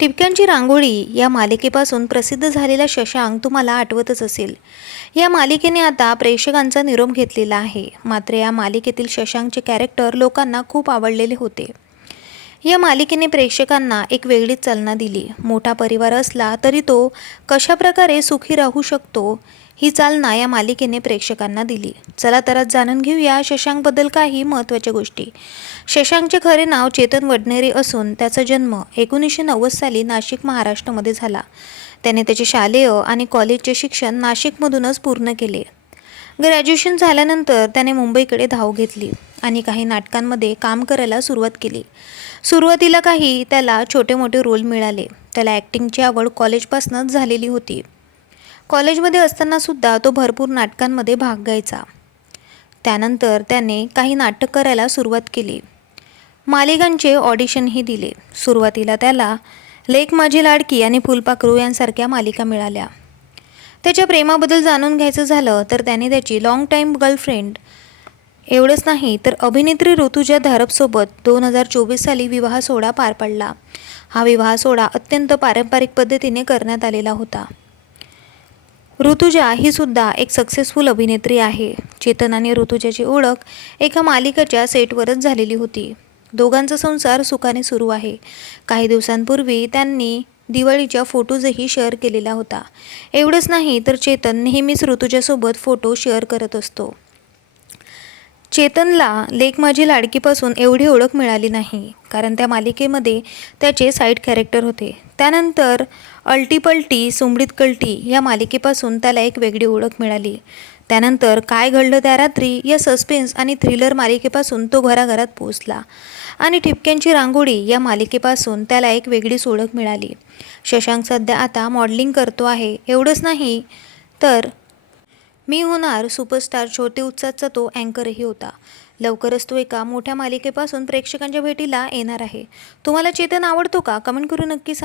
टिपक्यांची रांगोळी या मालिकेपासून प्रसिद्ध झालेला शशांक तुम्हाला आठवतच असेल. या मालिकेने आता प्रेक्षकांचा निरोप घेतलेला आहे. मात्र या मालिकेतील शशांकचे कॅरेक्टर लोकांना खूप आवडलेले होते. या मालिकेने प्रेक्षकांना एक वेगळीच चालना दिली. मोठा परिवार असला तरी तो कशाप्रकारे सुखी राहू शकतो ही चालना या मालिकेने प्रेक्षकांना दिली. चला तर आज जाणून घेऊया शशांकबद्दल काही महत्त्वाच्या गोष्टी. शशांकचे खरे नाव चेतन वडनेरे असून त्याचा जन्म एकोणीसशे नव्वद साली नाशिक महाराष्ट्रामध्ये झाला. त्याने त्याचे शालेय आणि कॉलेजचे शिक्षण नाशिकमधूनच पूर्ण केले. ग्रॅज्युएशन झाल्यानंतर त्याने मुंबईकडे धाव घेतली आणि काही नाटकांमध्ये काम करायला सुरुवात केली. सुरुवातीला काही त्याला छोटे मोठे रोल मिळाले. त्याला ॲक्टिंगची आवड कॉलेजपासूनच झालेली होती. कॉलेजमध्ये असतानासुद्धा तो भरपूर नाटकांमध्ये भाग घ्यायचा. त्यानंतर त्याने काही नाटक करायला सुरुवात केली. मालिकांचे ऑडिशनही दिले. सुरुवातीला त्याला लेक माझी लाडकी आणि फुलपाखरू यांसारख्या मालिका मिळाल्या. त्याच्या प्रेमाबद्दल जाणून घ्यायचं झालं तर त्याने त्याची लाँग टाईम गर्लफ्रेंड एवढंच नाही तर अभिनेत्री ऋतुजा धारपसोबत दोन हजार चोवीस साली विवाह सोहळा पार पडला. हा विवाह सोहळा अत्यंत पारंपरिक पद्धतीने करण्यात आलेला होता. ऋतुजा ही सुद्धा एक सक्सेसफुल अभिनेत्री आहे. चेतन आणि ऋतुजाची ओळख एका मालिकेच्या सेटवरच झालेली होती. दोघांचा संसार सुखाने सुरू आहे. काही दिवसांपूर्वी त्यांनी दिवाळीच्या फोटोजही शेअर केलेला होता. एवढंच नाही तर चेतन नेहमीच ऋतुजासोबत फोटो शेअर करत असतो. चेतनला लेक माझी लाडकीपासून एवढी ओळख मिळाली नाही कारण त्या मालिकेमध्ये त्याचे साईड कॅरेक्टर होते. त्यानंतर अल्टीपल्टी सुमडीत कल्टी या मालिकेपासून त्याला एक वेगळी ओळख मिळाली. त्यानंतर काय घडलं त्या रात्री या सस्पेन्स आणि थ्रिलर मालिकेपासून तो घराघरात पोचला आणि ठिपक्यांची रांगोळी या मालिकेपासून त्याला एक वेगळीच ओळख मिळाली. शशांक सध्या आता मॉडेलिंग करतो आहे. एवढंच नाही तर मी होणार सुपरस्टार छोटे उत्साहचा तो अँकरही होता. लवकरच तो एका मोठ्या मालिकेपासून प्रेक्षकांच्या भेटीला येणार आहे. तुम्हाला चेतन आवडतो का? कमेंट करून नक्की सांगा.